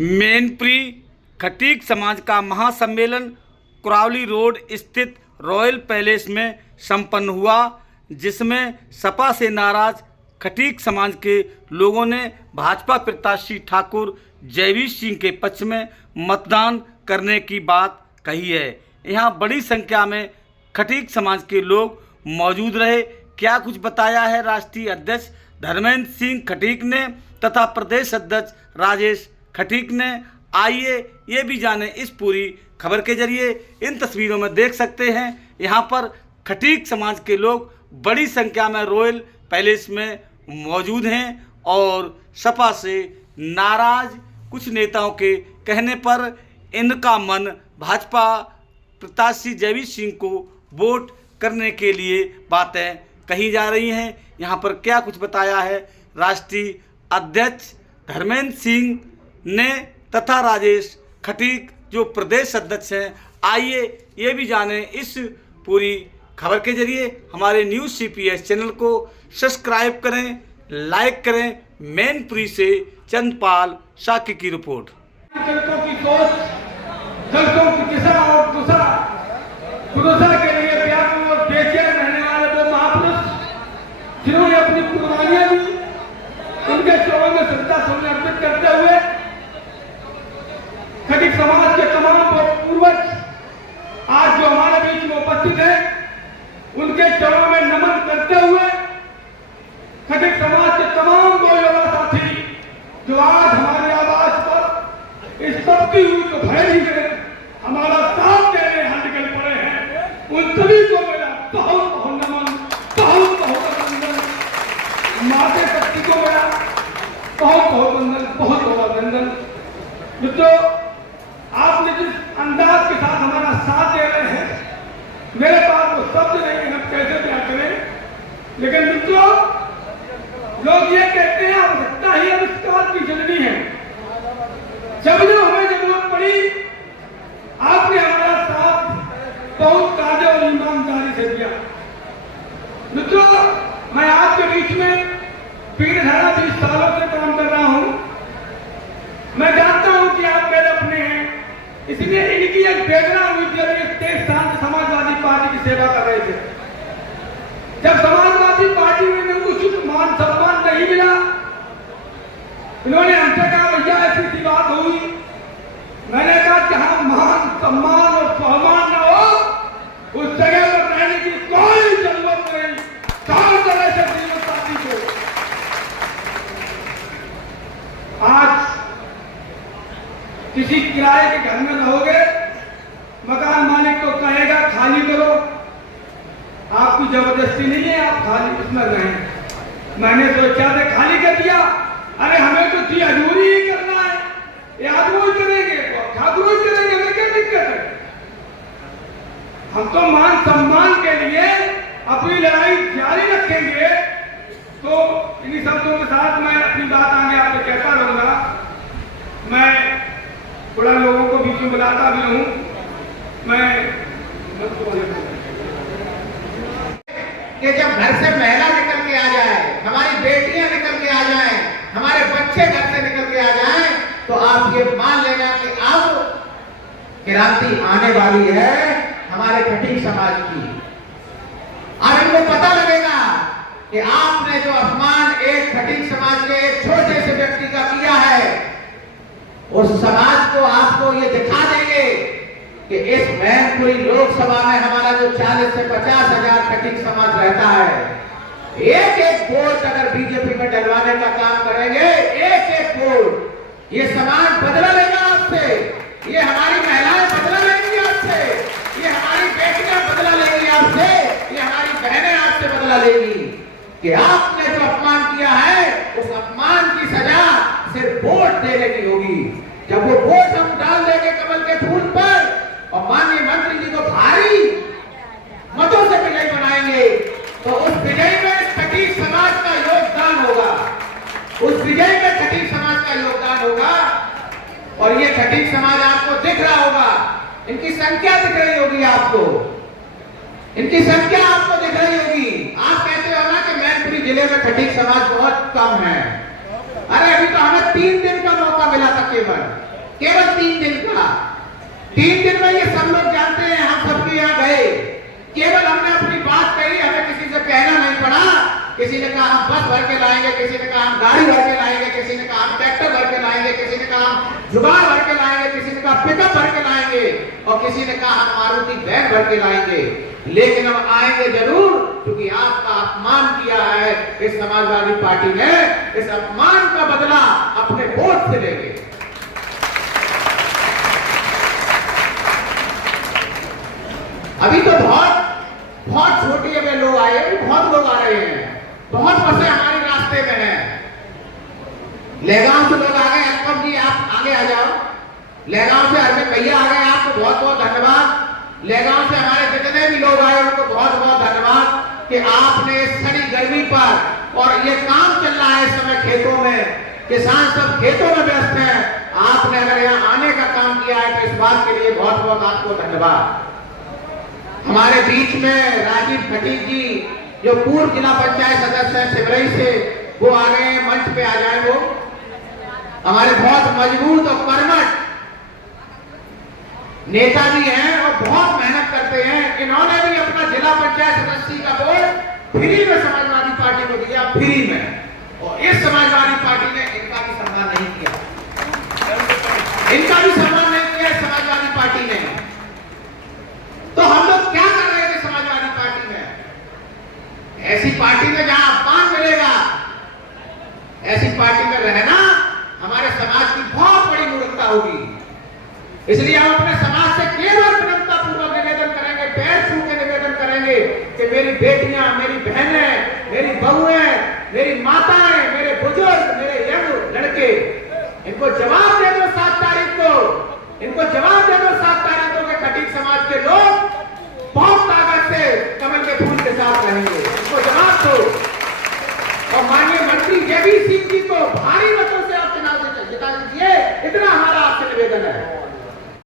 मैनपुरी खटीक समाज का महासम्मेलन कुरावली रोड स्थित रॉयल पैलेस में संपन्न हुआ, जिसमें सपा से नाराज खटीक समाज के लोगों ने भाजपा प्रत्याशी ठाकुर जयवीर सिंह के पक्ष में मतदान करने की बात कही है। यहां बड़ी संख्या में खटीक समाज के लोग मौजूद रहे। क्या कुछ बताया है राष्ट्रीय अध्यक्ष धर्मेंद्र सिंह खटीक ने तथा प्रदेश अध्यक्ष राजेश खटीक ने, आइए ये भी जाने इस पूरी खबर के जरिए। इन तस्वीरों में देख सकते हैं यहाँ पर खटीक समाज के लोग बड़ी संख्या में रॉयल पैलेस में मौजूद हैं और सपा से नाराज कुछ नेताओं के कहने पर इनका मन भाजपा प्रत्याशी जयवीर सिंह को वोट करने के लिए बातें कही जा रही हैं। यहाँ पर क्या कुछ बताया है राष्ट्रीय अध्यक्ष धर्मेंद्र सिंह ने तथा राजेश खटीक जो प्रदेश अध्यक्ष हैं, आइए ये भी जानें इस पूरी खबर के जरिए। हमारे न्यूज़ CPS चैनल को सब्सक्राइब करें, लाइक करें। मैनपुरी से चंदपाल शाक्य की रिपोर्ट। दलितों की सोच, दलितों की दिशा और दुर्दशा के लिए व्याकुल और बेचैन रहने वाले वो महापुरुष जिन्होंने अपनी कुर्बानियां दी, उनके चरणों में श्रद्धा सुमन अर्पित करते हुए खटीक समाज के तमाम पूर्वज आज जो हमारे बीच में उपस्थित है, उनके चरणों में नमन करते हुए खटीक समाज के तमाम वो युवा साथी जो आज हमारी आवाज पर इस सबकी रूप भैरी में हमारा साथ देने यहाँ निकल पड़े हैं, उन सभी को मेरा बहुत बहुत नमन, बहुत बहुत अभिनंदन। माता शक्ति को मेरा बहुत बहुत वंदन, बहुत बहुत अभिनंदन। मित्रों, आपने जिस अंदाज के साथ हमारा साथ दे रहे हैं, मेरे पास वो शब्द नहीं है, हम कैसे क्या करें। लेकिन मित्रों, लोग ये कहते हैं आवश्यकता ही आविष्कार की जननी है। जब हमें जरूरत पड़ी, आपने हमारा साथ बहुत कायदे और ईमानदारी से दिया। मित्रों, मैं आपके बीच में पिछले 20 सालों से काम कर रहा हूं। मैं जानता हूं कि आप मेरे अपने हैं, इसलिए इनकी एक प्रेरणा हुई थी। तेज शांत समाजवादी पार्टी की सेवा कर रहे थे। जब समाजवादी पार्टी में इनको उचित मान सम्मान नहीं मिला, इन्होंने हमसे कहा भैया ऐसी सी बात हुई। मैंने कहा जहां मान सम्मान और सम्मान न हो, उस जगह पर रहने की कोई जरूरत नहीं। चार तरह से जीवन साथी को आज किसी किराए के घर में रहोगे, मकान मालिक तो कहेगा खाली करो, आपकी जबरदस्ती नहीं है, आप खाली उसमें रहें। मैंने सोचा था खाली कर दिया, अरे हमें तो थी हजूरी ही करना है, ये आदमी करेंगे ठाकुर ही करेंगे, हमें क्या दिक्कत है। हम तो मान सम्मान के लिए अपनी लड़ाई जारी रखेंगे। तो इन्हीं शब्दों के साथ मैं अपनी बात आगे आपसे कहता रहूंगा। मैं थोड़ा लोगों को बीच में बुलाता भी हूं। मैं कि जब घर से महिला निकल के आ जाए, हमारी बेटियां निकल के आ जाएं, हमारे बच्चे घर से निकल के आ जाएं, तो आप ये मान लेना कि अब क्रांति आने वाली है हमारे खटीक समाज की। अब इनको पता लगेगा कि आपने जो अपमान एक खटीक समाज के एक छोटे से व्यक्ति का किया है, उस समाज को आपको ये दिखा देंगे कि इस मैनपुरी लोकसभा में हमारा जो 40 से 50 हजार खटीक समाज रहता है, एक एक वोट अगर बीजेपी में डलवाने का काम करेंगे, एक एक वोट ये समाज बदला लेगा आपसे, ये हमारी महिलाएं बदला लेंगी आपसे, ये हमारी बेटियां बदला लेंगी आपसे, ये हमारी बहनें आपसे बदला लेंगी कि आपने जो अपमान किया है, उस अपमान की सजा सिर्फ वोट देने की होगी। जब वो वोट हम डाल देंगे कमल के फूल पर और माननीय मंत्री जी को भारी मतों से विजयी बनाएंगे, तो उस विजय में खटीक समाज का योगदान होगा, उस विजय में खटीक समाज का योगदान होगा। और ये खटीक समाज आपको दिख रहा होगा, इनकी संख्या दिख रही होगी आपको, इनकी संख्या आपको दिख रही होगी। आप कहते हो ना कि मैनपुरी जिले में खटीक समाज बहुत कम है। अरे अभी तो हमें 3 दिन का मौका मिला था केवल, केवल 3 दिन का। 3 दिन में ये सब लोग जानते हैं, हम सबके यहाँ गए, केवल हमने अपनी बात कही, हमें किसी से कहना नहीं पड़ा। किसी ने कहा हम बस भर के लाएंगे, किसी ने कहा हम गाड़ी भर के लाएंगे, किसी ने कहा हम ट्रैक्टर भर के लाएंगे, किसी ने कहा हम जुगाड़ भर के लाएंगे, किसी ने कहा पिकअप भर के लाएंगे और किसी ने कहा हम मारुति वैन भर के लाएंगे। लेकिन हम आएंगे जरूर, क्योंकि आपका अपमान किया है इस समाजवादी पार्टी ने। इस अपमान का बदला अपने वोट से लेंगे। अभी तो बहुत छोटे में लोग आए, अभी बहुत लोग आ रहे हैं, बहुत बसें हमारे रास्ते में हैं। लेगांव से लोग आ गए, अनुपम जी आप आगे आ जाओ। लेगांव से अरविंद भैया आ गए, आपको बहुत बहुत धन्यवाद। लेगांव से हमारे जितने भी लोग आए उनको बहुत बहुत धन्यवाद कि आपने इस सड़ी गर्मी पर, और ये काम चल रहा है इस समय खेतों में, किसान सब खेतों में व्यस्त हैं, आपने अगर यहाँ आने का काम किया है तो इस बात के लिए बहुत बहुत आपको धन्यवाद। हमारे बीच में राजीव खटीक जी जो पूर्व जिला पंचायत सदस्य हैं सिमरई से, वो आ गए हैं, मंच पे आ जाए। वो हमारे बहुत मजबूत और कर्मठ नेता भी हैं और बहुत मेहनत करते हैं। इन्होंने भी अपना जिला पंचायत सदस्य का वोट फ्री में समाजवादी पार्टी को दिया, फ्री में, और इस समाजवादी पार्टी ने इनका भी सम्मान नहीं किया, इनका भी सम्मान नहीं किया समाजवादी पार्टी ने। तो हम लोग क्या कर रहे थे समाजवादी पार्टी में? ऐसी पार्टी में जहां अपमान मिलेगा, ऐसी पार्टी में रहना हमारे समाज की बहुत बड़ी मूर्खता होगी। इसलिए हम अपने समाज से केवल विनम्रता पूर्वक निवेदन करेंगे, पैर छू के निवेदन करेंगे कि मेरी बेटियां, मेरी बहनें, मेरी बहुएं, मेरी माताएं, मेरे बुजुर्ग, मेरे यंग लड़के, इनको जवाब दे दो 7 तारीख को, इनको जवाब दे दो 7 तारीख को कि खटीक समाज के लोग बहुत ताकत से कमल के फूल के साथ रहेंगे। इनको जवाब दो। और माननीय मंत्री जयवीर सिंह जी को